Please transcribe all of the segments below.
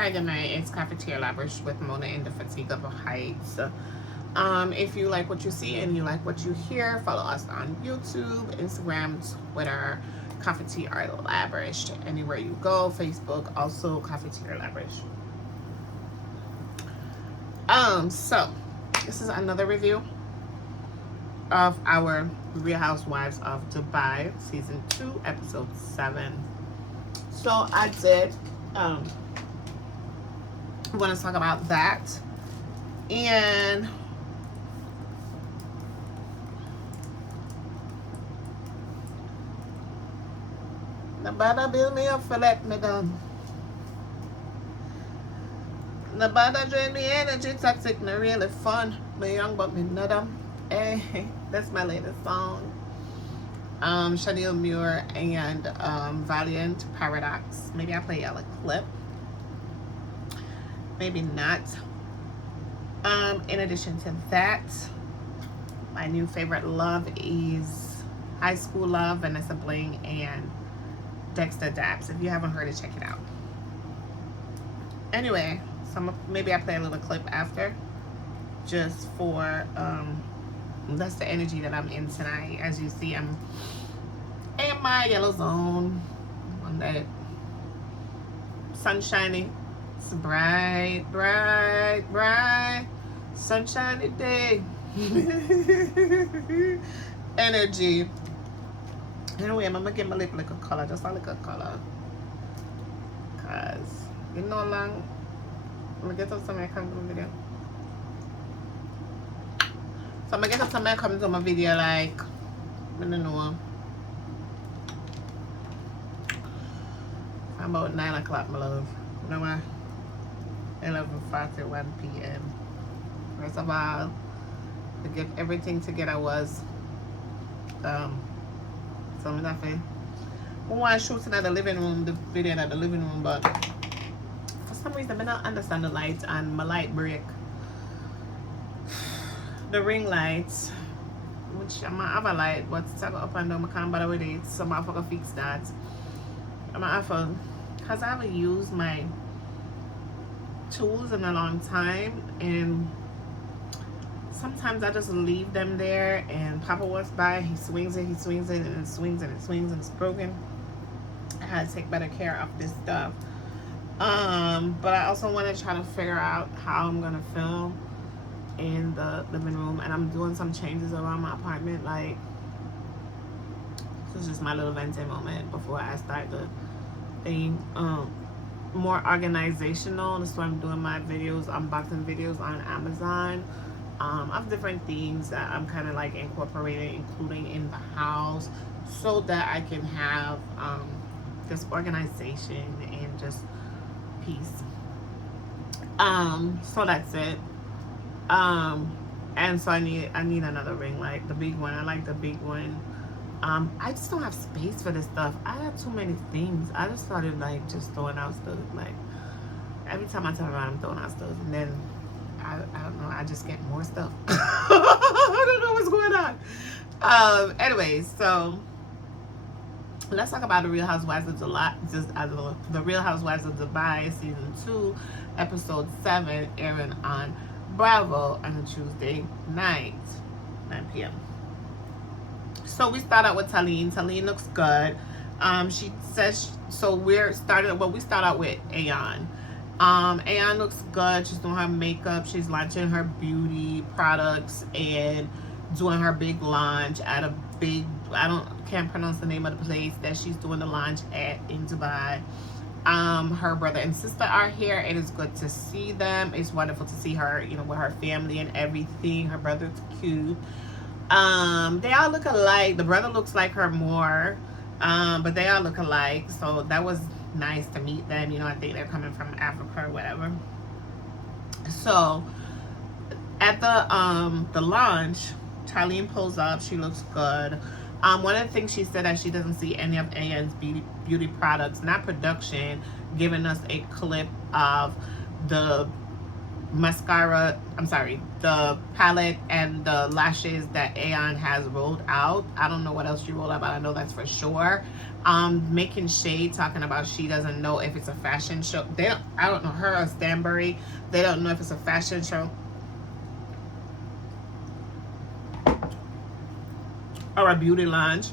Hi, good night. It's Cafeteria Lavish with Mona in the Fatigue of Heights. If you like what you see and you like what you hear, follow us on YouTube, Instagram, Twitter, Cafeteria Lavish. Anywhere you go, Facebook, also Cafeteria Lavish. So this is another review of our Real Housewives of Dubai, season 2, episode 7. So I did want to talk about that, and nobody build me up for let me down. Nobody drain me energy, toxic, not really fun. Me young but me not dumb. Hey, that's my latest song. Chanel Muir and Valiant Paradox. Maybe I'll play y'all a clip. Maybe not. In addition to that, my new favorite love is High School Love, Vanessa Bling and Dexter Daps. If you haven't heard it, check it out. Anyway, maybe I'll play a little clip after, just for that's the energy that I'm in tonight. As you see, I'm in my yellow zone on that sunshiny, it's bright, bright, bright, sunshiny day energy. Anyway, I'm gonna give my lip like a color, just a little color, cause you know long. I'm gonna get up somewhere come to my video. So I'm gonna get up somewhere come to my video like I don't know. About 9 o'clock, my love. You know what? 11:41 p.m. First of all, to get everything together was something nothing. I want to shoot in the living room, the video in the living room, but for some reason I don't understand the light and my light break. The ring lights, which I might have a light, but it's up and down. I can't bother with it, so I'm gonna have to fix that. I'm gonna have to, because I haven't used my tools in a long time, and sometimes I just leave them there and Papa walks by, he swings it, and it swings and it swings and it's broken. I had to take better care of this stuff. But I also want to try to figure out how I'm gonna film in the living room, and I'm doing some changes around my apartment. Like, this is just my little venting moment before I start the thing. More organizational. That's why I'm doing my videos, unboxing videos on Amazon. Of different things that I'm kind of like incorporating, including in the house, so that I can have this organization and just peace. So that's it. And so I need another ring light, the big one. I like the big one. I just don't have space for this stuff. I have too many things. I just started like just throwing out stuff. Like every time I turn around, I'm throwing out stuff, and then I don't know. I just get more stuff. I don't know what's going on. Anyway, so let's talk about the Real Housewives of July. The Real Housewives of Dubai, season 2, episode 7, airing on Bravo on a Tuesday night, 9 p.m. So we start out with Taline. Taline looks good. She says, so we start out with Ayan. Ayan looks good. She's doing her makeup. She's launching her beauty products and doing her big launch at a big, can't pronounce the name of the place that she's doing the launch at in Dubai. Her brother and sister are here. It is good to see them. It's wonderful to see her, with her family and everything. Her brother's cute. They all look alike. The brother looks like her more, but they all look alike. So that was nice to meet them. I think they're coming from Africa or whatever. So at the launch, Charlene pulls up. She looks good. One of the things she said that she doesn't see any of Ayan's beauty products, not production, giving us a clip of the mascara, I'm sorry, the palette and the lashes that Aeon has rolled out. I don't know what else she rolled out, but I know that's for sure. Making shade, talking about she doesn't know if it's a fashion show. I don't know, her or Stanbury, they don't know if it's a fashion show or a beauty lounge.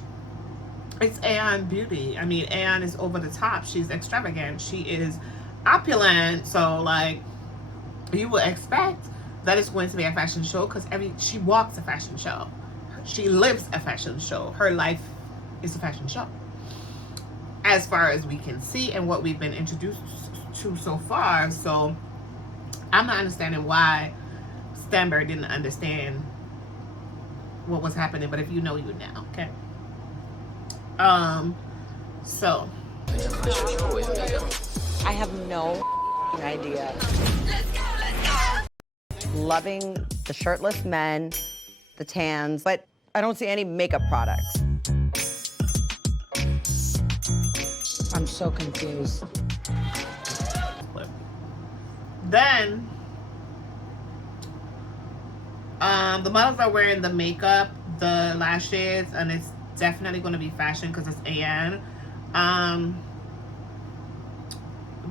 It's Aeon Beauty. I mean, Aeon is over the top. She's extravagant. She is opulent. So, like, you would expect that it's going to be a fashion show because she walks a fashion show. She lives a fashion show. Her life is a fashion show. As far as we can see and what we've been introduced to so far. So, I'm not understanding why Stanbury didn't understand what was happening. But if you know, you know. Okay. So I have no idea. Loving the shirtless men, the tans, but I don't see any makeup products. I'm so confused. Then the models are wearing the makeup, the lashes, and it's definitely going to be fashion because it's Aeon.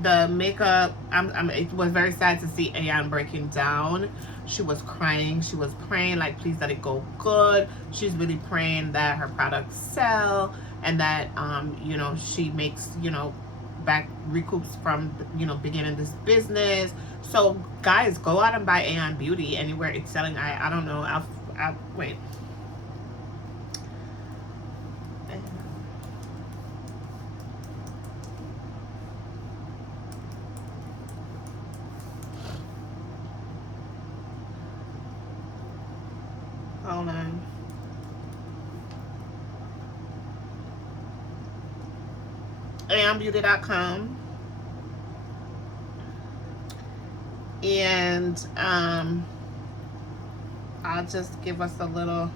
The makeup, it was very sad to see Aeon breaking down. She was crying. She was praying, like, please let it go good. She's really praying that her products sell and that, you know, she makes, you know, recoups from, you know, beginning this business. So, guys, go out and buy Aeon Beauty anywhere it's selling. I don't know. I'll wait. Hold on. AeonBeauty.com. And I'll just give us a little,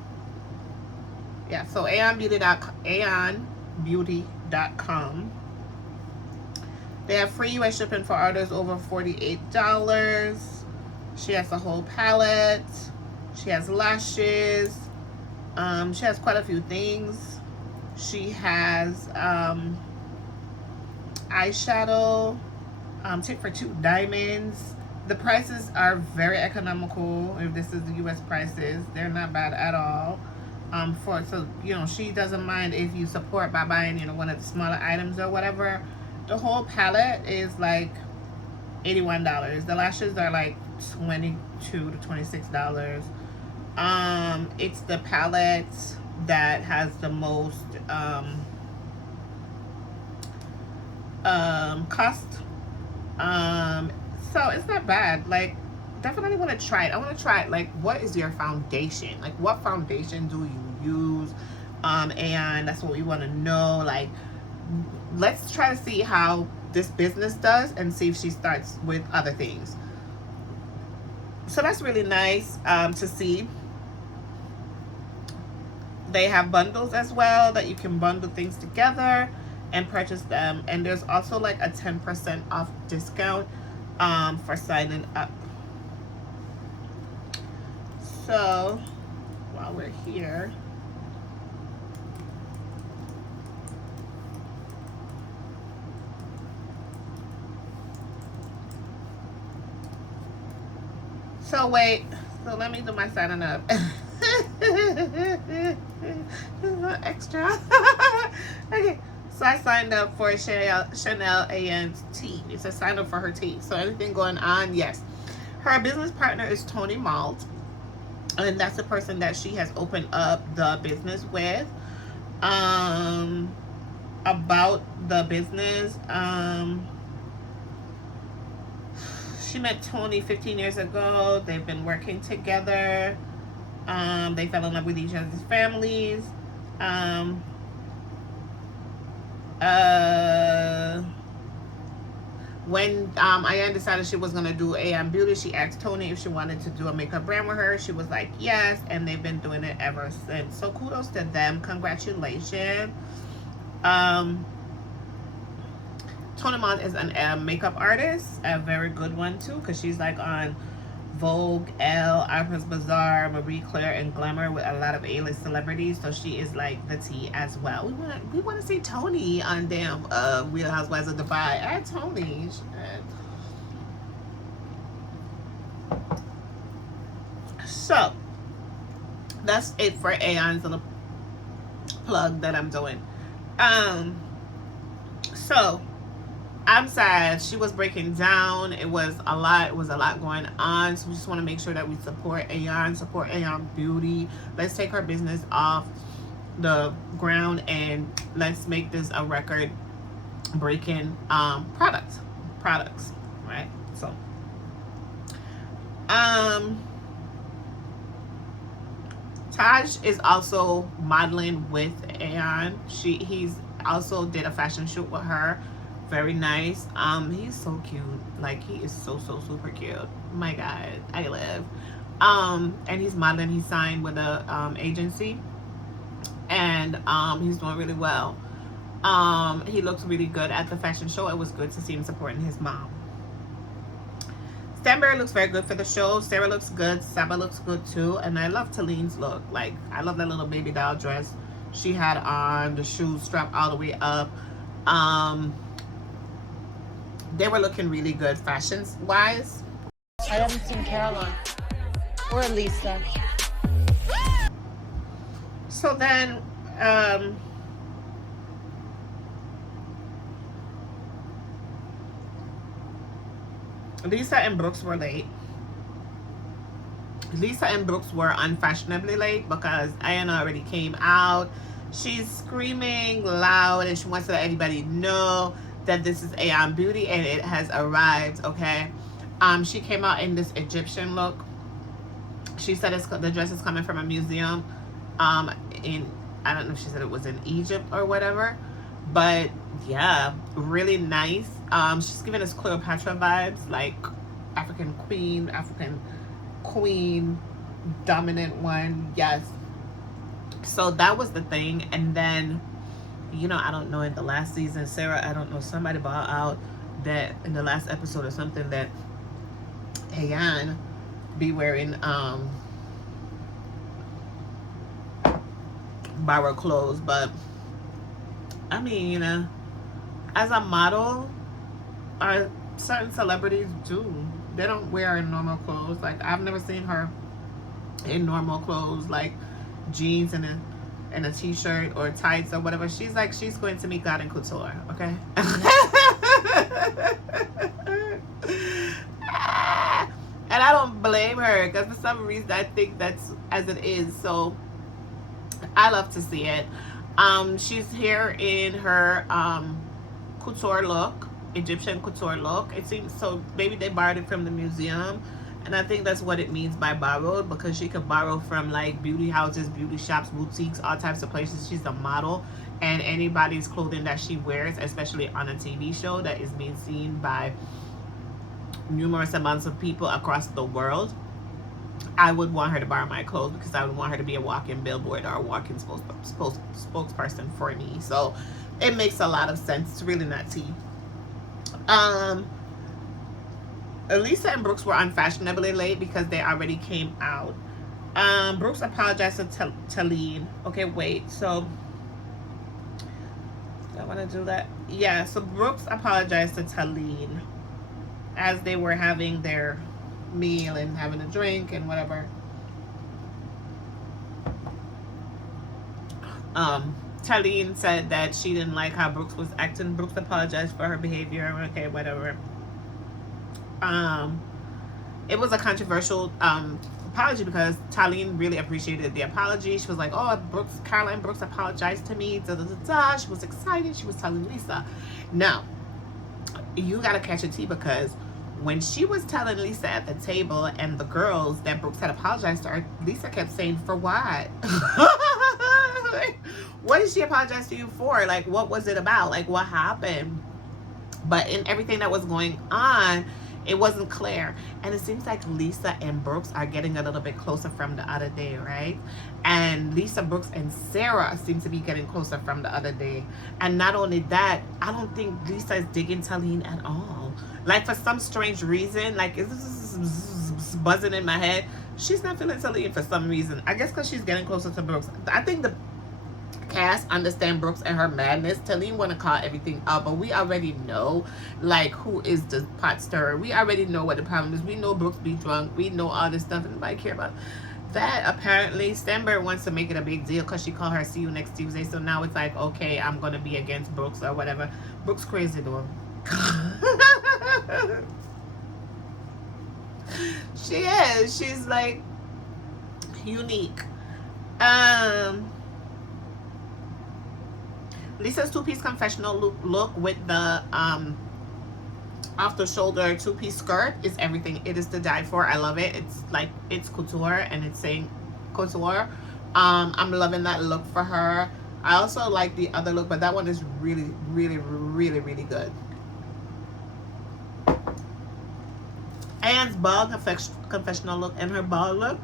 yeah, so AeonBeauty.com. They have free US shipping for orders over $48. She has a whole palette. She has lashes. She has quite a few things. She has eyeshadow, tip for 2 diamonds. The prices are very economical. If this is the US prices, they're not bad at all. So you know, she doesn't mind if you support by buying, you know, one of the smaller items or whatever. The whole palette is like $81. The lashes are like $22 to $26. It's the palette that has the most cost. So it's not bad. Like, definitely want to try it. I want to try it. Like, what is your foundation? Like, what foundation do you use? And that's what we want to know. Like, let's try to see how this business does and see if she starts with other things. So that's really nice to see. They have bundles as well that you can bundle things together and purchase them. And there's also like a 10% off discount for signing up. So while we're here, so wait, so let me do my signing up. Extra. Okay, so I signed up for Chanel Aeon's tea. It's a sign up for her tea. So anything going on? Yes. Her business partner is Tony Malt, and that's the person that she has opened up the business with. About the business, she met Tony 15 years ago. They've been working together. They fell in love with each other's families. When Ayan decided she was going to do Aeon Beauty, she asked Tony if she wanted to do a makeup brand with her. She was like, yes, and they've been doing it ever since. So kudos to them. Congratulations. Tony Mont is a makeup artist, a very good one too, because she's like on Vogue, Elle, Harper's Bazaar, Marie Claire, and Glamour with a lot of A-list celebrities. So she is like the tea as well. We want to see Tony on damn Real Housewives of Dubai. Add Tony. So that's it for Aeon's little plug that I'm doing. So I'm sad. She was breaking down. It was a lot. It was a lot going on. So we just want to make sure that we support Aeon, support Aeon Beauty. Let's take her business off the ground and let's make this a record breaking products, right? So Taj is also modeling with Aeon. He's also did a fashion shoot with her. Very nice. He's so cute. Like, he is so super cute. My God, I live. And he's modeling. He's signed with a agency, and he's doing really well. He looks really good at the fashion show. It was good to see him supporting his mom. Stanbury looks very good for the show. Sarah looks good. Saba looks good too. And I love Talene's look. Like, I love that little baby doll dress she had on. The shoes strapped all the way up. They were looking really good fashions wise. I haven't seen Caroline or Lisa. So then Lisa and Brooks were late. Lisa and Brooks were unfashionably late because Ayanna already came out. She's screaming loud and she wants to let everybody know that this is Aeon Beauty and it has arrived, okay? She came out in this Egyptian look. She said the dress is coming from a museum in, I don't know if she said it was in Egypt or whatever, but yeah, really nice. She's giving us Cleopatra vibes, like African queen, dominant one, yes. So that was the thing. And then, you know, I don't know, in the last season, Sarah, I don't know, somebody brought out that in the last episode or something that Ayan be wearing borrowed clothes. But I mean, as a model, certain celebrities do. They don't wear normal clothes. Like, I've never seen her in normal clothes, like jeans and a t-shirt or tights or whatever. She's like, she's going to meet God in couture, okay? And I don't blame her, because for some reason I think that's as it is. So I love to see it. She's here in her couture look, Egyptian couture look. It seems so. Maybe they borrowed it from the museum, and I think that's what it means by borrowed, because she could borrow from like beauty houses, beauty shops, boutiques, all types of places. She's a model, and anybody's clothing that she wears, especially on a TV show that is being seen by numerous amounts of people across the world, I would want her to borrow my clothes, because I would want her to be a walking billboard or a walking spokesperson for me. So it makes a lot of sense. It's really not tea. Lisa and Brooks were unfashionably late because they already came out. Brooks apologized to Talene. Okay, wait. So I want to do that. Yeah. So Brooks apologized to Talene as they were having their meal and having a drink and whatever. Talene said that she didn't like how Brooks was acting. Brooks apologized for her behavior. Okay, whatever. It was a controversial apology because Talene really appreciated the apology. She was like, oh, Caroline Brooks apologized to me. Da, da, da, da. She was excited. She was telling Lisa. Now, you got to catch a tea, because when she was telling Lisa at the table and the girls that Brooks had apologized to her, Lisa kept saying, for what? What did she apologize to you for? Like, what was it about? Like, what happened? But in everything that was going on, it wasn't clear. And it seems like Lisa and Brooks are getting a little bit closer from the other day, right? And Lisa, Brooks, and Sarah seem to be getting closer from the other day. And not only that, I don't think Lisa is digging Talene at all. Like, for some strange reason, like, buzzing in my head. She's not feeling Celine for some reason. I guess because she's getting closer to Brooks. I think the cast understand Brooks and her madness. Celine want to call everything out, but we already know like who is the pot stirrer. We already know what the problem is. We know Brooks be drunk. We know all this stuff, and nobody care about that. Apparently Stanbury wants to make it a big deal because she called her see you next Tuesday. So now it's like, okay, I'm gonna be against Brooks or whatever. Brooks crazy though. She is. She's like unique. Lisa's two-piece confessional look with the off the shoulder two-piece skirt is everything. It is to die for. I love it. It's like it's couture and it's saying couture. I'm loving that look for her. I also like the other look, but that one is really, really, really, really good. Anne's ball confessional look and her ball look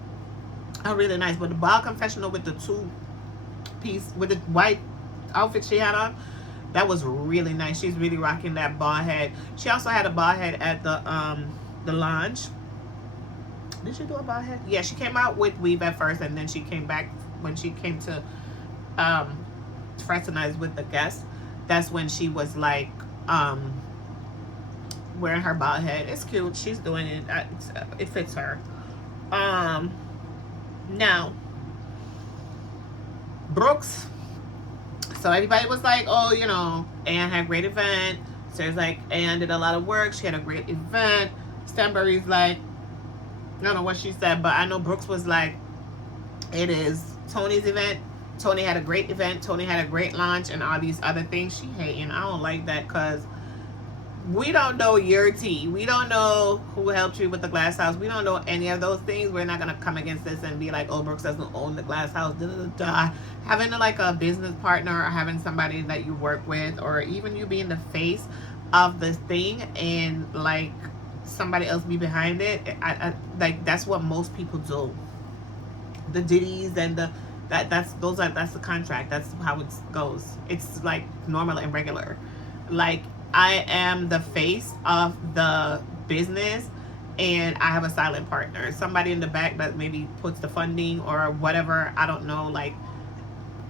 are really nice, but the ball confessional with the two-piece with the white outfit she had on, that was really nice. She's really rocking that ball head. She also had a ball head at the lounge. Did she do a ball head? Yeah, she came out with weave at first, and then she came back when she came to fraternize with the guests. That's when she was like wearing her ball head. It's cute. She's doing it. It fits her. Now Brooks. So everybody was like, oh, you know, Anne had a great event. So it's like, Anne did a lot of work. She had a great event. Stanbury's like, I don't know what she said, but I know Brooks was like, it is Tony's event. Tony had a great event. Tony had a great launch and all these other things. She hating. I don't like that because we don't know your tea. We don't know who helped you with the glass house. We don't know any of those things. We're not going to come against this and be like, oh, Brooks doesn't own the glass house. Da, da, da. Having like a business partner or having somebody that you work with, or even you being the face of the thing and like somebody else be behind it, I like that's what most people do. The ditties and the that's the contract. That's how it goes. It's like normal and regular. Like, I am the face of the business and I have a silent partner, somebody in the back that maybe puts the funding or whatever, I don't know, like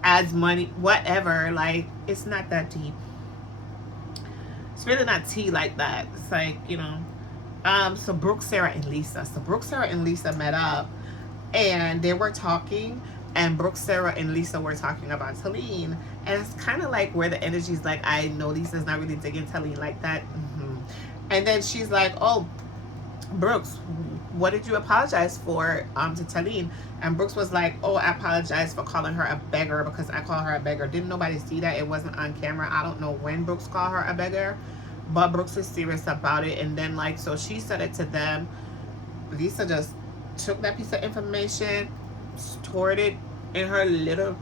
adds money, whatever. Like, it's not that deep. It's really not tea like that. It's like, you know, so Brooke, Sarah, and Lisa. So Brooke, Sarah, and Lisa met up and they were talking, and Brooke, Sarah, and Lisa were talking about Celine. And it's kind of like where the energy's like, I know Lisa's not really digging Celine like that. And then she's like, oh, Brooks, what did you apologize for to Celine? And Brooks was like, oh, I apologize for calling her a beggar because I call her a beggar. Didn't nobody see that? It wasn't on camera. I don't know when Brooks called her a beggar, but Brooks is serious about it. And then, like, so she said it to them. Lisa just took that piece of information, stored it in her little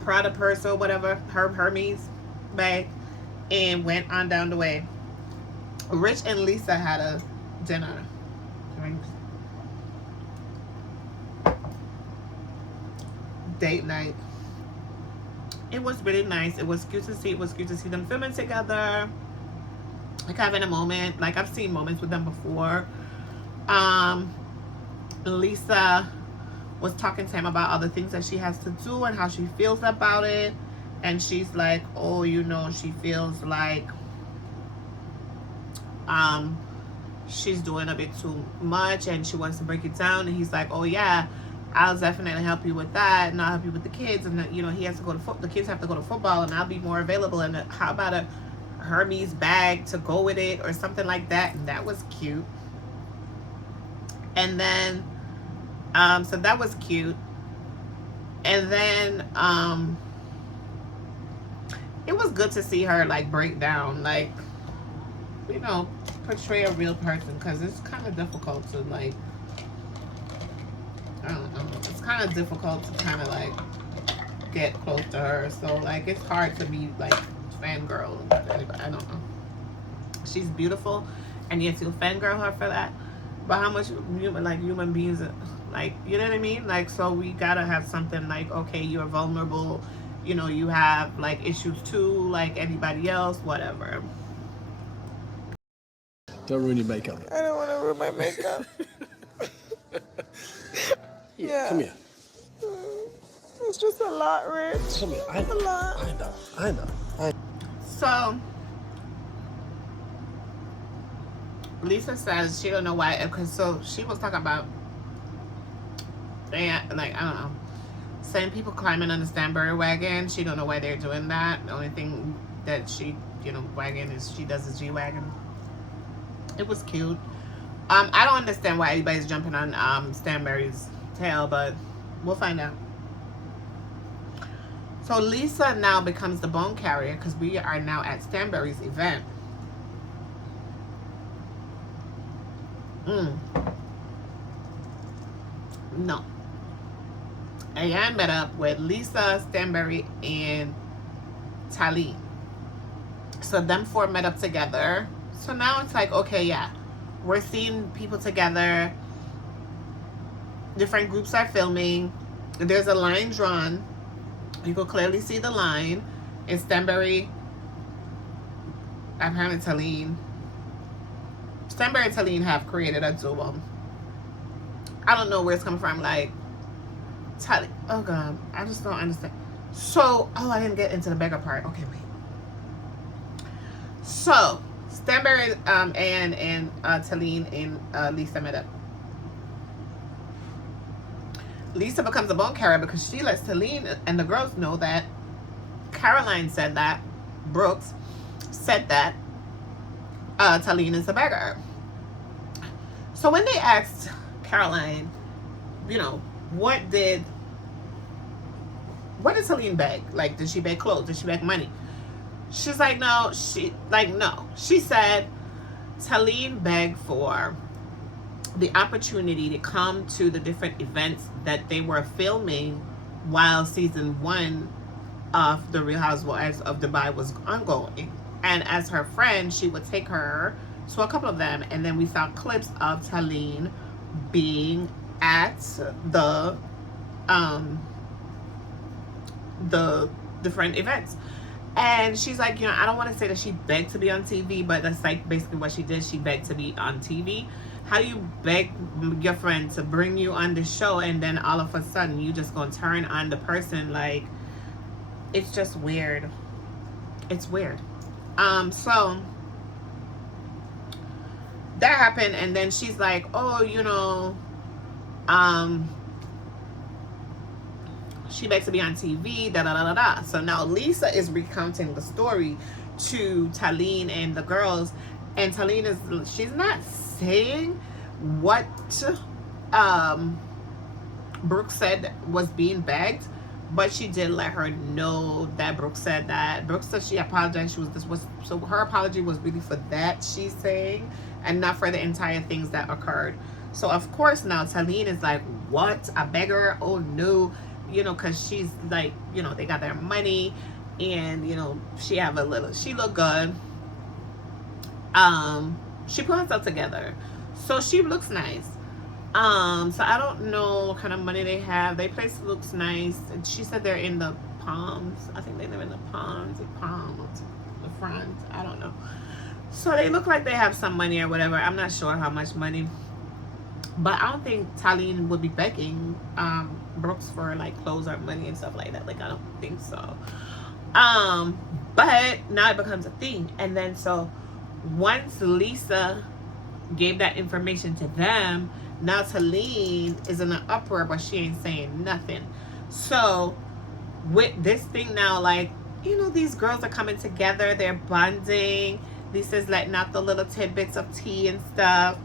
Prada purse or whatever, her Hermes bag, and went on down the way. Rich and Lisa had a dinner. Date night. It was really nice. It was cute to see. It was cute to see them filming together, like having a moment. Like, I've seen moments with them before. Lisa was talking to him about all the things that she has to do and how she feels about it. And she's like, oh, you know, she feels like she's doing a bit too much and she wants to break it down. And he's like, oh yeah, I'll definitely help you with that, and I'll help you with the kids. And you know, he has to go to the kids have to go to football, and I'll be more available. And how about a Hermes bag to go with it or something like that? And that was cute. And then so that was cute. And then it was good to see her like break down, like, you know, portray a real person, because it's kind of difficult to, like, I don't know, it's kind of difficult to kind of like get close to her. So like, it's hard to be like fangirl. I don't know. She's beautiful, and yes, you'll fangirl her for that. But how much human beings, like, you know what I mean? Like, so we gotta have something like, okay, you're vulnerable, you know, you have like issues too, like anybody else, whatever. Don't ruin your makeup. I don't want to ruin my makeup. Yeah. Come here. It's just a lot, Rich. Come here. I know. So Lisa says she don't know why, because so she was talking about they like I don't know, saying people climbing on the Stanbury wagon. She don't know why they're doing that. The only thing that she wagon is she does is G wagon. It was cute. I don't understand why everybody's jumping on Stanbury's tail, but we'll find out. So Lisa now becomes the bone carrier because we are now at Stanbury's event. No. Ayan met up with Lisa, Stanbury, and Talene. So them four met up together. So now it's like, okay, yeah. We're seeing people together. Different groups are filming. There's a line drawn. You can clearly see the line. It's Stanbury, apparently Talene. Stanbury and Talene have created a duo. I don't know where it's coming from. Like, Talene. Oh, God. I just don't understand. So, oh, I didn't get into the bigger part. Okay, wait. So, Stanbury and Talene and Lisa met up. Lisa becomes a bone carrier because she lets Talene and the girls know that Caroline said that, Brooks said that Talene is a beggar. So when they asked Caroline, what did Talene beg? Like, did she beg clothes? Did she beg money? She's like, no. No. She said Talene begged for the opportunity to come to the different events that they were filming while season 1 of The Real Housewives of Dubai was ongoing. And as her friend, she would take her to a couple of them. And then we saw clips of Talene being at the different events. And she's like, I don't want to say that she begged to be on TV, but that's like basically what she did. She begged to be on TV. How do you beg your friend to bring you on the show and then all of a sudden you just gonna turn on the person? Like, it's just weird. It's weird. So that happened, and then she's like, oh, she begs to be on TV, da da da da da. So now Lisa is recounting the story to Talene and the girls, and Talene she's not saying what Brooke said was being begged, but she did let her know that Brooke said that. Brooke said she apologized. So her apology was really for that, she's saying, and not for the entire things that occurred. So of course now Talene is like, what? A beggar? Oh no. Because she's like, they got their money, and she look good. She put herself together, so she looks nice. So I don't know what kind of money they have. Their place looks nice. She said they're in the Palms. I think they live in the Palms, the front. I don't know. So they look like they have some money or whatever. I'm not sure how much money, but I don't think Talene would be begging Brooks for like clothes or money and stuff like that. Like, I don't think so. But now it becomes a thing. And then so once Lisa gave that information to them, now Talene is in an uproar, but she ain't saying nothing. So with this thing now, like, these girls are coming together, they're bonding. Lisa's letting out the little tidbits of tea and stuff.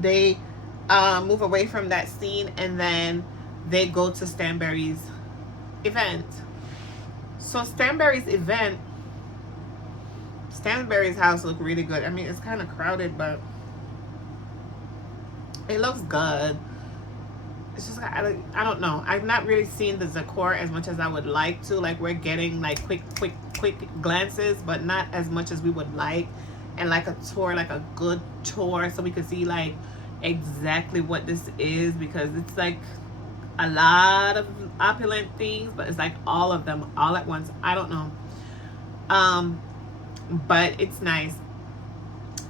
They move away from that scene, and then they go to Stanbury's event. So Stanbury's house looked really good. I mean, it's kind of crowded, but it looks good. It's just, I don't know. I've not really seen the decor as much as I would like to. Like, we're getting like quick glances, but not as much as we would like. And like a tour, like a good tour, so we could see like exactly what this is, because it's like a lot of opulent things, but it's like all of them all at once. I don't know. But it's nice.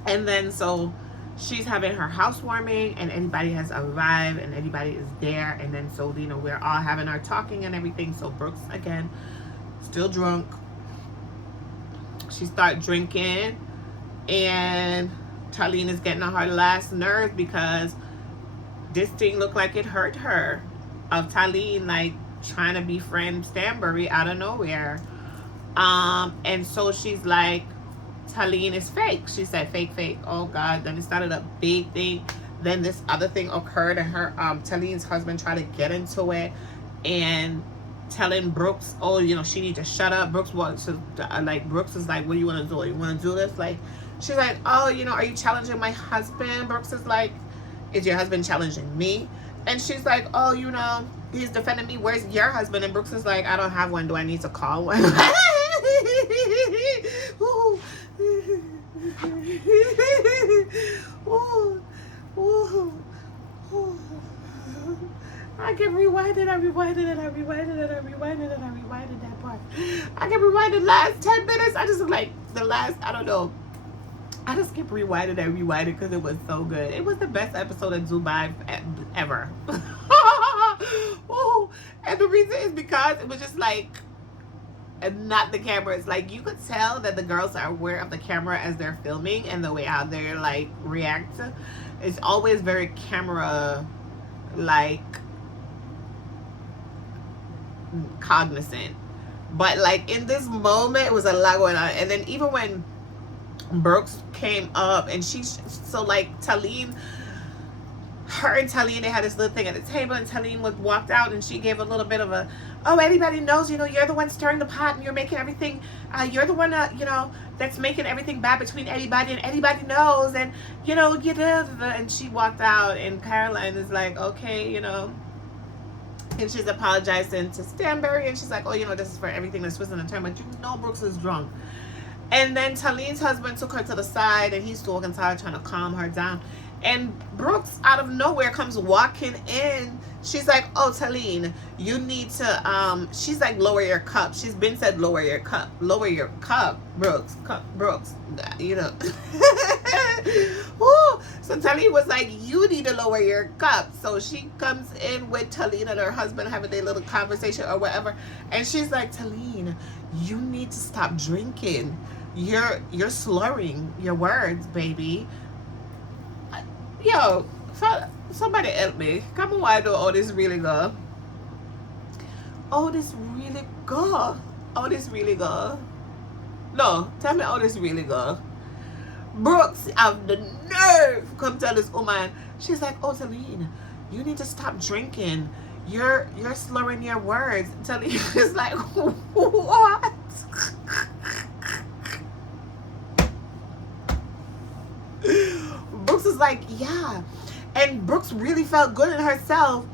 And then so she's having her housewarming, and anybody has arrived, and anybody is there, and then so we're all having our talking and everything. So Brooks again, still drunk. She start drinking, and Talene is getting on her last nerve because this thing looked like it hurt her, of Talene like trying to befriend Stanbury out of nowhere. And so she's like, Talene is fake. She said fake, fake. Oh God. Then it started a big thing. Then this other thing occurred, and her Talene's husband tried to get into it and telling Brooks, oh, she need to shut up. Brooks wants to Brooks is like, what do you want to do? You want to do this? Like, she's like, oh, are you challenging my husband? Brooks is like, is your husband challenging me? And she's like, oh, he's defending me. Where's your husband? And Brooks is like, I don't have one. Do I need to call one? Ooh. Ooh. Ooh. Ooh. I kept rewinding, I rewinded that part. I kept rewinding the last 10 minutes. I just like the last, I don't know. I just kept rewinding and rewinding because it was so good. It was the best episode of Dubai ever. Ooh. And the reason is because it was just like, and not the camera. It's like you could tell that the girls are aware of the camera as they're filming, and the way how they're like react. It's always very camera like cognizant, but like in this moment it was a lot going on. And then even when Brooks came up, and so like Talene, her and Talene, they had this little thing at the table, and Talene walked out, and she gave a little bit of a, oh, anybody knows, you're the one stirring the pot, and you're making everything, you're the one that's making everything bad between anybody, and anybody knows, and and she walked out, and Caroline is like, okay, and she's apologizing to Stanbury, and she's like, oh, this is for everything that's twisting and turning, but Brooks is drunk. And then Talene's husband took her to the side, and he's talking to her, trying to calm her down. And Brooks, out of nowhere, comes walking in. She's like, oh, Talene, you need to, she's like, lower your cup. She's been said, lower your cup, Brooks, Brooks, Woo. So Talene was like, you need to lower your cup. So she comes in with Talene and her husband having their little conversation or whatever. And she's like, Talene, you need to stop drinking. You're slurring your words, baby. Yo, somebody help me. Come on, why do all this really go? Oh, this really go. Oh, this really go. No, tell me how this really go. Brooks have the nerve come tell this woman. She's like, oh, Talene, you need to stop drinking. You're slurring your words. Talene is like, what? Brooks is like, yeah. And Brooks really felt good in herself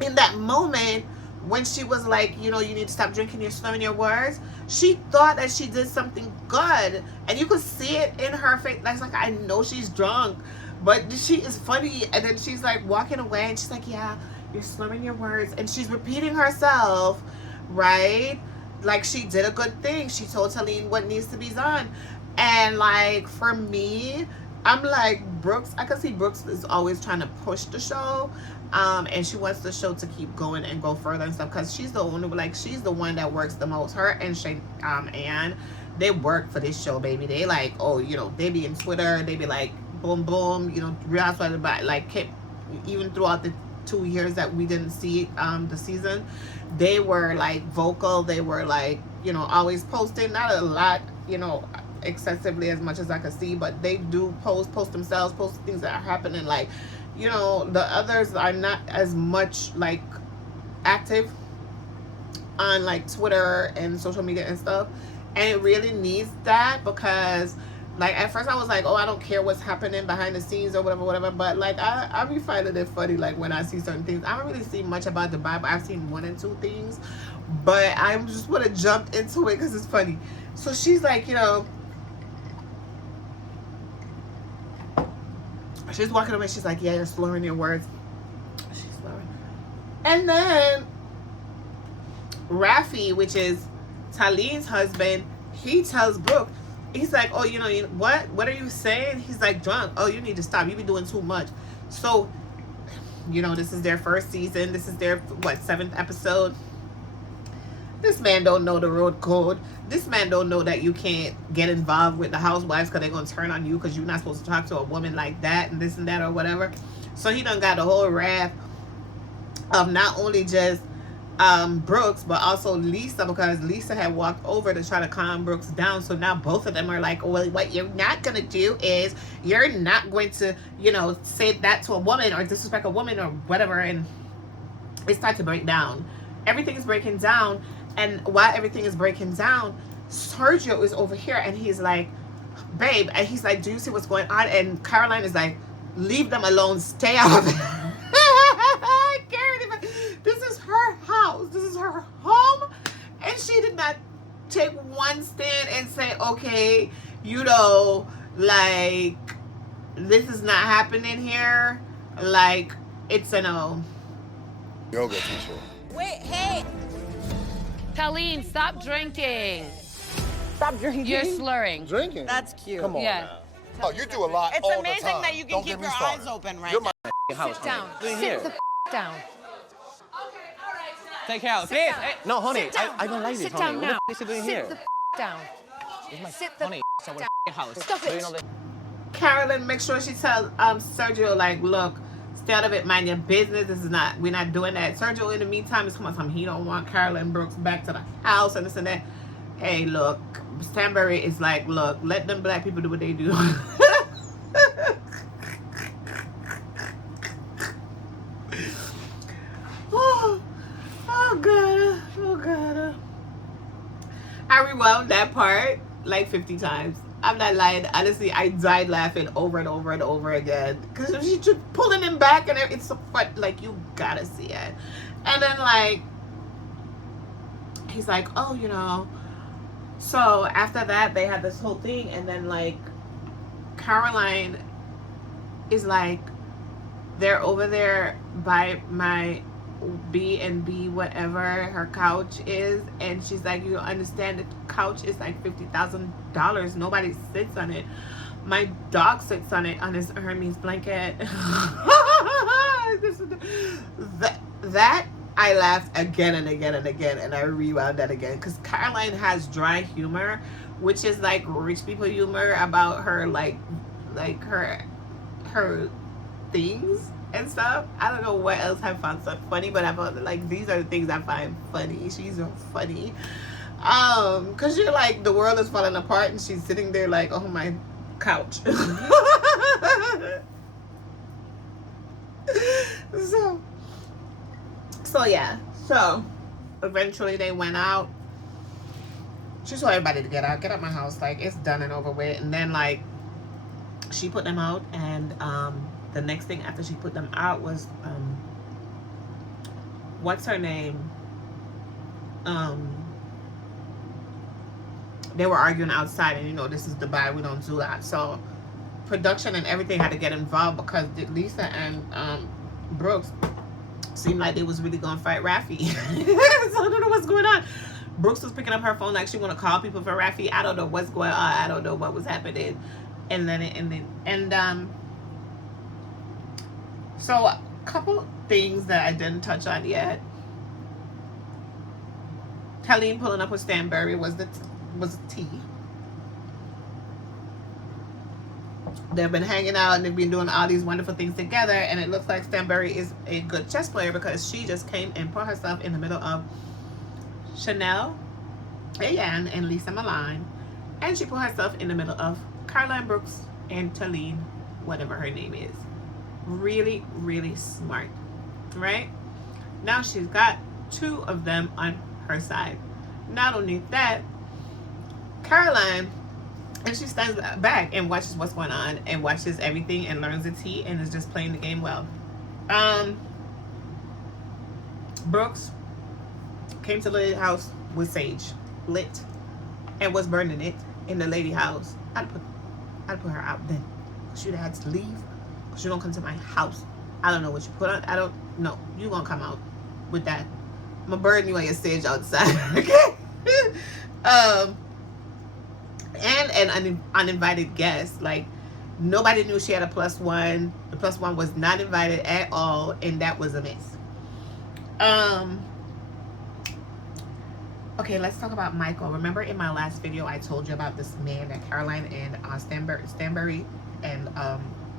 in that moment when she was like, you need to stop drinking, you're slurring your words. She thought that she did something good, and you could see it in her face. That's like, I know she's drunk, but she is funny. And then she's like walking away, and she's like, yeah, you're slurring your words. And she's repeating herself, right? Like she did a good thing. She told Talene what needs to be done. And like, for me, I'm like, Brooks, I can see Brooks is always trying to push the show. And she wants the show to keep going and go further and stuff, because she's the only, like, she's the one that works the most. Her and Shane, Ann, they work for this show, baby. They like, oh, they be in Twitter, they be like, boom, boom, Real Housewives, about like, kept, even throughout the 2 years that we didn't see the season, they were like vocal. They were like, always posting, not a lot, excessively as much as I could see, but they do post themselves, post things that are happening. Like, the others are not as much like active on like Twitter and social media and stuff, and it really needs that, because like at first I was like, oh, I don't care what's happening behind the scenes or whatever, but like I be finding it funny, like when I see certain things. I don't really see much about the Bible. I've seen 1 and 2 things, but I just want to jump into it because it's funny. So she's like, she's walking away. She's like, yeah, you're slurring your words. She's slurring. And then Rafi, which is Talene's husband, he tells Brooke, he's like, oh, what are you saying? He's like, drunk. Oh, you need to stop. You be doing too much. So, this is their first season. This is their, seventh episode. This man don't know the road code. This man don't know that you can't get involved with the housewives because they're going to turn on you because you're not supposed to talk to a woman like that and this and that or whatever. So he done got the whole wrath of not only just Brooks, but also Lisa, because Lisa had walked over to try to calm Brooks down. So now both of them are like, well, what you're not going to do is you're not going to, say that to a woman or disrespect a woman or whatever. And it starts to break down. Everything is breaking down. And while everything is breaking down, Sergio is over here and he's like, babe, and he's like, do you see what's going on? And Caroline is like, leave them alone, stay out of it. This is her house, this is her home, and she did not take one stand and say, okay, like, this is not happening here. Like, it's a no. Yoga teacher. Wait, hey. Colleen, stop drinking. Stop drinking. You're slurring. Drinking? That's cute. Come on Yeah. now. Oh, you do a lot It's all amazing the time. that you can Don't keep get me your started. eyes open right You're now. my house. Sit down. Sit Sit the down. Take care. Sit Please. down. Hey, no, honey, Sit down. I don't like this, Sit honey. down now. What is doing Sit here? the down. Sit the Honey, so down. house. Stop So it. you know that- Carolyn, make sure she tells Sergio, like, look, stay out of it, mind your business. We're not doing that. Sergio, in the meantime, is coming from he don't want Carolyn Brooks back to the house and this and that. Hey, look, Stanbury is like, look, let them black people do what they do. Oh God, oh God. I rewound that part like 50 times. I'm not lying. Honestly, I died laughing over and over and over again. Because she's just pulling him back and it's so fun. Like, you gotta see it. And then, like, he's like, oh, So after that, they had this whole thing. And then, like, Caroline is like, they're over there by my B&B, whatever her couch is, and she's like, you don't understand, the couch is like $50,000. Nobody sits on it. My dog sits on it, on his Hermes blanket. that I laughed again and again and again, and I rewound that again because Caroline has dry humor, which is like rich people humor about her, like her things and stuff. I don't know what else I found so funny, but I found like these are the things I find funny. She's so funny. Cause you're like, the world is falling apart and she's sitting there like, oh, my couch. So yeah. So eventually they went out. She told everybody to get out my house, like it's done and over with. And then like she put them out, and the next thing after she put them out was what's her name? They were arguing outside, and this is Dubai, we don't do that. So production and everything had to get involved because Lisa and Brooks seemed like they was really gonna fight Rafi. So I don't know what's going on. Brooks was picking up her phone like she want to call people for Rafi. I don't know what's going on. I don't know what was happening. And then so a couple things that I didn't touch on yet. Colleen pulling up with Stanbury was a tea. They've been hanging out and they've been doing all these wonderful things together, and it looks like Stanbury is a good chess player because she just came and put herself in the middle of Chanel, Ayan, and Lisa Milan, and she put herself in the middle of Caroline Brooks and Talene, whatever her name is. Really, really smart, right? Now she's got two of them on her side. Not only that, Caroline, and she stands back and watches what's going on and watches everything and learns the tea and is just playing the game well. Brooks came to the lady house with sage lit and was burning it in the lady house. I'd put her out then. She'd have had to leave because you don't come to my house. I don't know what you put on. I don't know. You gonna come out with that. I'm gonna burn you on your stage outside. Okay? and an uninvited guest. Like, nobody knew she had a plus one. The plus one was not invited at all, and that was a miss. Okay, let's talk about Michael. Remember in my last video I told you about this man that Caroline and Stanbury and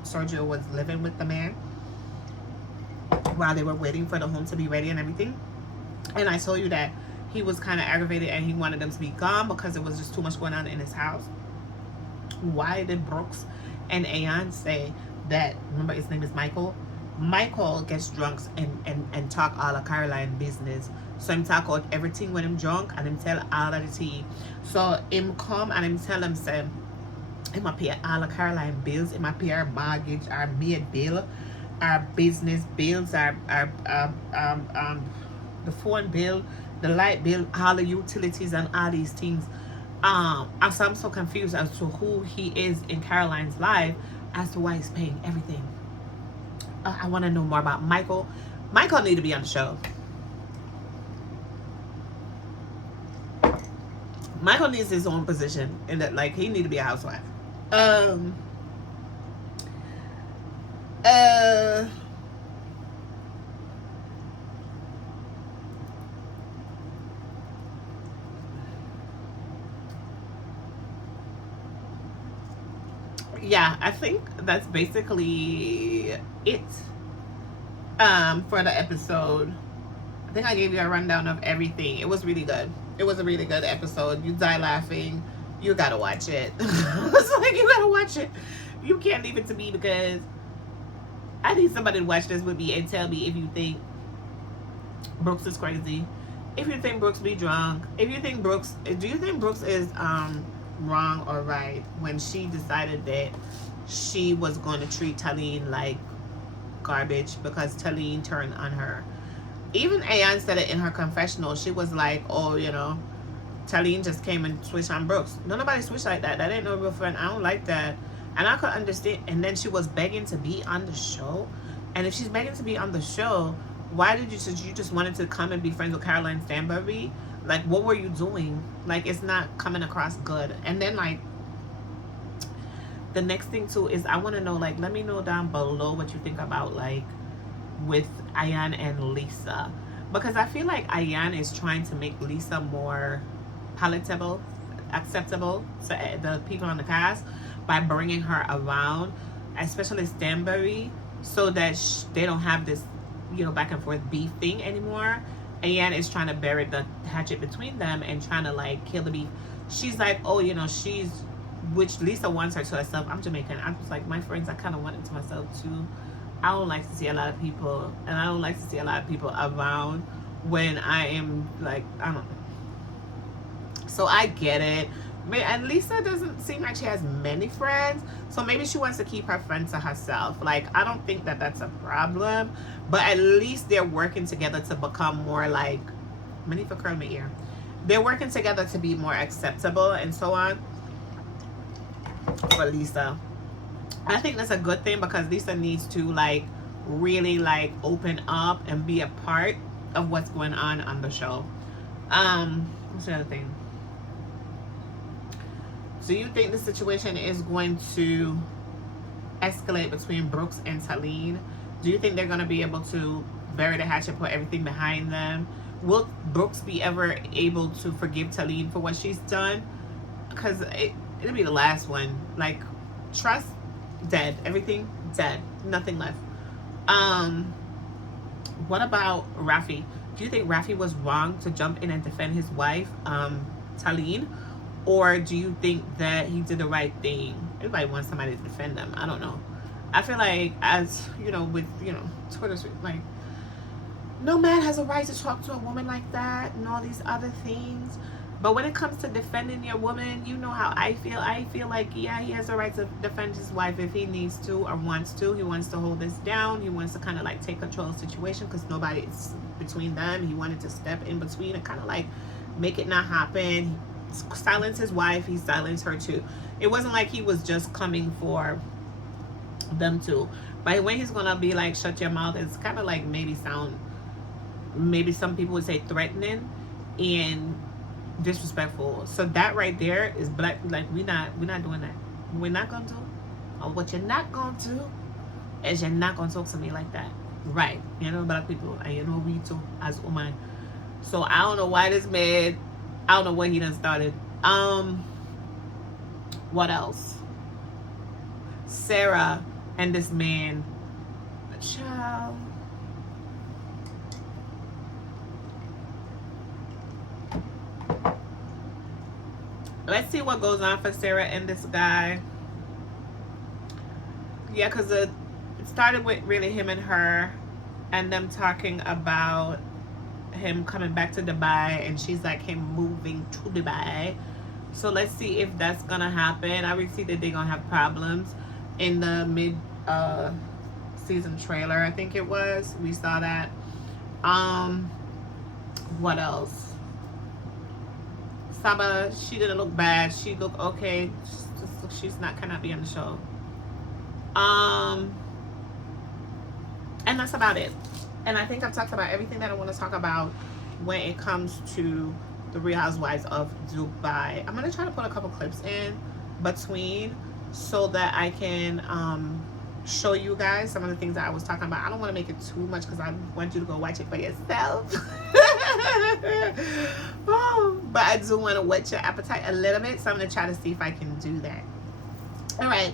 Sergio was living with the man while they were waiting for the home to be ready and everything. And I told you that he was kind of aggravated and he wanted them to be gone because it was just too much going on in his house. Why did Brooks and Ayan say that? Remember, his name is Michael. Michael gets drunk and talk all of Caroline business. So him talk out everything when him drunk and him tell all of the tea. So him come and him tell him say him a pay all of Caroline bills. Him a pay our mortgage, our maid bill, our business bills, our the phone bill, the light bill, all the utilities and all these things. I'm so confused as to who he is in Caroline's life, as to why he's paying everything. I want to know more about Michael. Michael need to be on the show. Michael needs his own position, and that, like, he need to be a housewife. Yeah, I think that's basically it for the episode. I think I gave you a rundown of everything. It was really good. It was a really good episode. You die laughing. You gotta watch it. It's like, you gotta watch it. You can't leave it to me, because I need somebody to watch this with me and tell me if you think Brooks is crazy, if you think Brooks be drunk, if you think Brooks, do you think Brooks is wrong or right when she decided that she was going to treat Talene like garbage because Talene turned on her. Even Ayan said it in her confessional. She was like, oh, you know, Talene just came and switched on Brooks. No, nobody switched like that. That ain't no real friend. I don't like that. And I could understand. And then she was begging to be on the show. And if she's begging to be on the show, why did you just wanted to come and be friends with Caroline Stanbury? Like, what were you doing? Like, it's not coming across good. And then, like, the next thing too is I want to know, like, let me know down below what you think about, like, with Ayan and Lisa, because I feel like Ayan is trying to make Lisa more palatable, acceptable to the people on the cast by bringing her around, especially Stanbury, so that they don't have this, you know, back and forth beef thing anymore. Ayan is trying to bury the hatchet between them and trying to, like, kill the beef. She's like, oh, you know, which Lisa wants her to herself. I'm Jamaican. I'm just like, my friends, I kind of want it to myself too. I don't like to see a lot of people, and I don't like to see a lot of people around when I am, like, I don't know. So I get it. And Lisa doesn't seem like she has many friends, so maybe she wants to keep her friends to herself. Like, I don't think that that's a problem, but at least they're working together to become more, like, many for curl my ear. They're working together to be more acceptable and so on for Lisa. I think that's a good thing, because Lisa needs to, like, really, like, open up and be a part of what's going on the show. What's the other thing? Do you think the situation is going to escalate between Brooks and Talene? Do you think they're going to be able to bury the hatchet, put everything behind them? Will Brooks be ever able to forgive Talene for what she's done? Because it'll be the last one. Like, trust, dead. Everything, dead. Nothing left. What about Rafi? Do you think Rafi was wrong to jump in and defend his wife, Talene? Or do you think that he did the right thing? Everybody wants somebody to defend them. I don't know. I feel like, as, you know, with, you know, Twitter's like, no man has a right to talk to a woman like that and all these other things. But when it comes to defending your woman, you know how I feel. I feel like, yeah, he has a right to defend his wife if he needs to or wants to. He wants to hold this down. He wants to kind of, like, take control of the situation because nobody is between them. He wanted to step in between and kind of, like, make it not happen. He silenced his wife. He silenced her too. It wasn't like he was just coming for them too. But when he's gonna be like, shut your mouth, it's kind of like maybe some people would say threatening. And disrespectful. So that right there is black. Like we're not doing that. We're not gonna do. Or what you're not gonna do is you're not gonna talk to me like that. Right? You know, black people, and you know we too as women. So I don't know why this man. I don't know what he done started. What else? Sarah and this man. Child. Let's see what goes on for Sarah and this guy. Yeah, because it started with really him and her and them talking about him coming back to Dubai, and she's like him moving to Dubai. So let's see if that's gonna happen. I already see that they're gonna have problems in the mid season trailer. I think it was. We saw that. What else? Saba, she didn't look bad. She looked okay. She's not cannot be on the show. And that's about it. And I think I've talked about everything that I want to talk about when it comes to the Real Housewives of Dubai. I'm gonna try to put a couple clips in between so that I can show you guys some of the things that I was talking about. I don't want to make it too much because I want you to go watch it for yourself. But I do want to whet your appetite a little bit, so I'm going to try to see if I can do that. All right,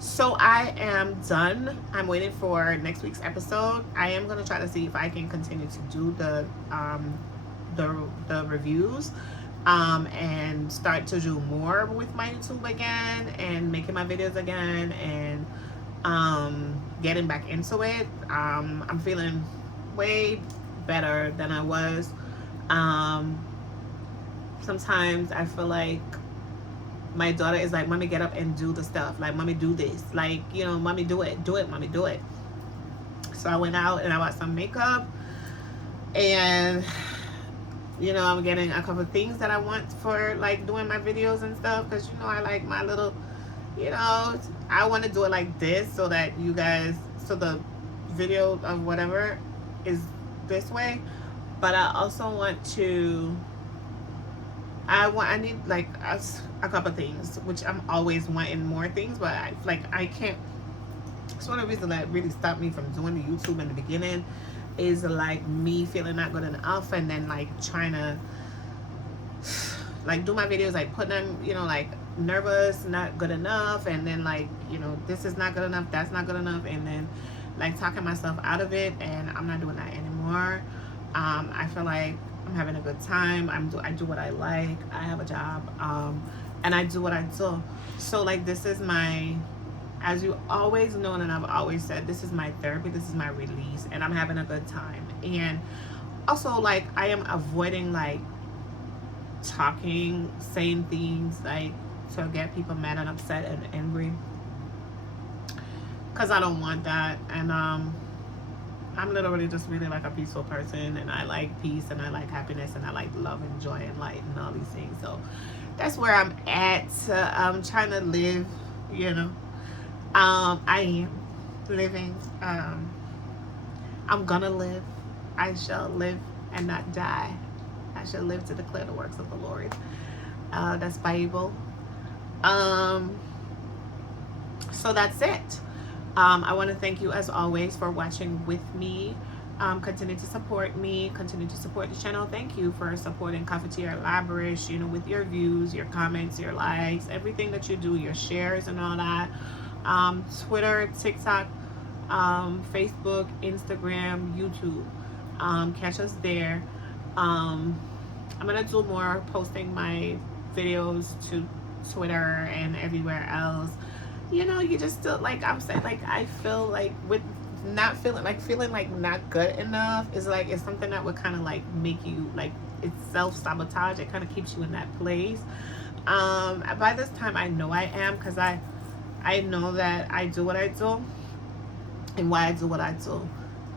so I am done. I'm waiting for next week's episode. I am going to try to see if I can continue to do the reviews and start to do more with my YouTube again and making my videos again and getting back into it. I'm feeling way better than I was. Sometimes I feel like my daughter is like, mommy, get up and do the stuff, like, mommy, do this, like, you know, mommy, do it, mommy, do it. So I went out and I bought some makeup, and you know, I'm getting a couple of things that I want for like doing my videos and stuff, because you know I like my little, you know, I want to do it like this so that you guys, so the video of whatever is this way. But I also want to, I need like a couple of things, which I'm always wanting more things, but I can't. It's one of the reasons that really stopped me from doing the YouTube in the beginning, is like me feeling not good enough, and then like trying to like do my videos, like putting them, you know, like nervous, not good enough, and then like, you know, this is not good enough, that's not good enough, and then like talking myself out of it, and I'm not doing that anymore. I feel like I'm having a good time. I do what I like. I have a job, and I do what I do. So like, this is my, as you always know, and I've always said, this is my therapy, this is my release, and I'm having a good time. And also like, I am avoiding like talking, saying things like to get people mad and upset and angry, because I don't want that. And I'm literally just really like a peaceful person, and I like peace, and I like happiness, and I like love and joy and light and all these things. So that's where I'm at. I'm trying to live, you know. I am living. I'm gonna live. I shall live and not die. I shall live to declare the works of the Lord. That's Bible. So that's it. I want to thank you as always for watching with me. Continue to support me, continue to support the channel. Thank you for supporting Cafetiere Lavish, you know, with your views, your comments, your likes, everything that you do, your shares and all that. Twitter, TikTok, Facebook, Instagram, YouTube. Catch us there. I'm gonna do more posting my videos to Twitter and everywhere else. You know, you just still, like I'm saying, like I feel like with not feeling like not good enough is like, it's something that would kind of like make you like, it's self-sabotage. It kind of keeps you in that place. By this time I know I am, because I know that I do what I do and why I do what I do.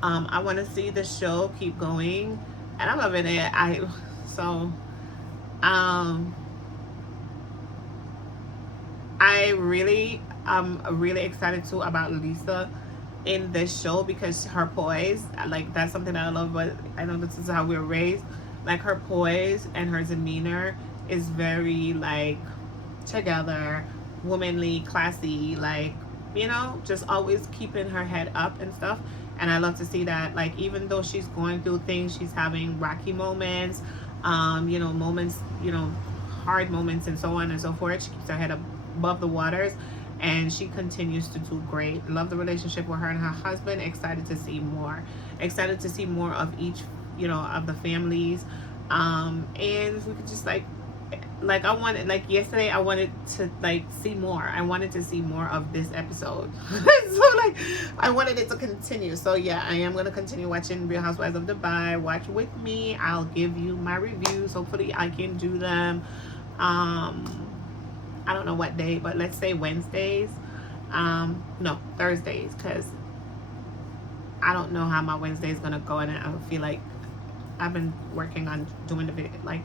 I want to see the show keep going, and I'm loving it. I'm really excited too about Lisa in this show, because her poise, like, that's something that I love. But I know this is how we were raised. like her poise and her demeanor is very like together, womanly, classy, like, you know, just always keeping her head up and stuff. And I love to see that, like, even though she's going through things, she's having rocky moments, you know, moments, you know, hard moments and so on and so forth. She keeps her head above the waters and she continues to do great. Love the relationship with her and her husband. Excited to see more. Excited to see more of each, you know, of the families. And if we could just like I wanted, like yesterday, I wanted to like see more. I wanted to see more of this episode. So like I wanted it to continue. So yeah, I am going to continue watching Real Housewives of Dubai. Watch with me. I'll give you my reviews. Hopefully I can do them. I don't know what day, but let's say Wednesdays. No, Thursdays, because I don't know how my Wednesday is going to go, and I feel like I've been working on doing the video, like,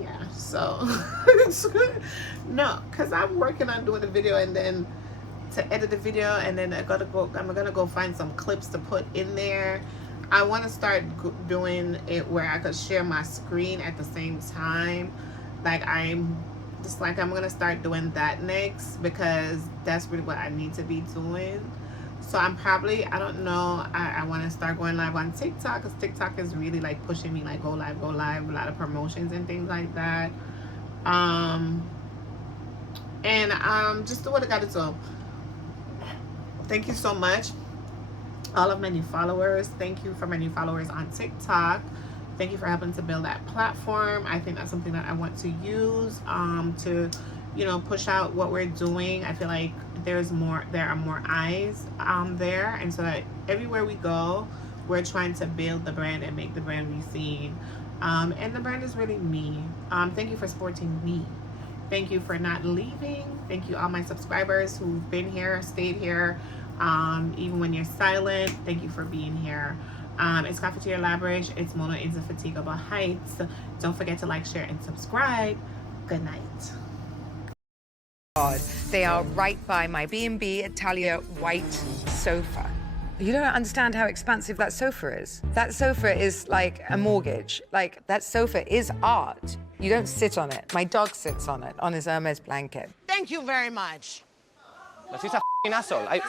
yeah, so no, because I'm working on doing the video, and then to edit the video, and then I'm gonna go find some clips to put in there. I want to start doing it where I could share my screen at the same time. Like I'm gonna start doing that next, because that's really what I need to be doing. So I'm probably, I don't know, I want to start going live on TikTok, because TikTok is really like pushing me, like go live, a lot of promotions and things like that. Just do what I gotta do. Thank you so much, all of my new followers. Thank you for my new followers on TikTok. Thank you for helping to build that platform. I think that's something that I want to use to, you know, push out what we're doing. I feel like there are more eyes there, and so that everywhere we go, we're trying to build the brand and make the brand be seen. And the brand is really me. Thank you for supporting me. Thank you for not leaving. Thank you all my subscribers who've been here, stayed here, even when you're silent. Thank you for being here. It's Cafeteria Lavish. It's Mona Indefatigable Heights. Don't forget to like, share, and subscribe. Good night. They are right by my B&B Italia white sofa. You don't understand how expansive that sofa is. That sofa is like a mortgage. Like, that sofa is art. You don't sit on it. My dog sits on it, on his Hermes blanket. Thank you very much. She's a f***ing asshole.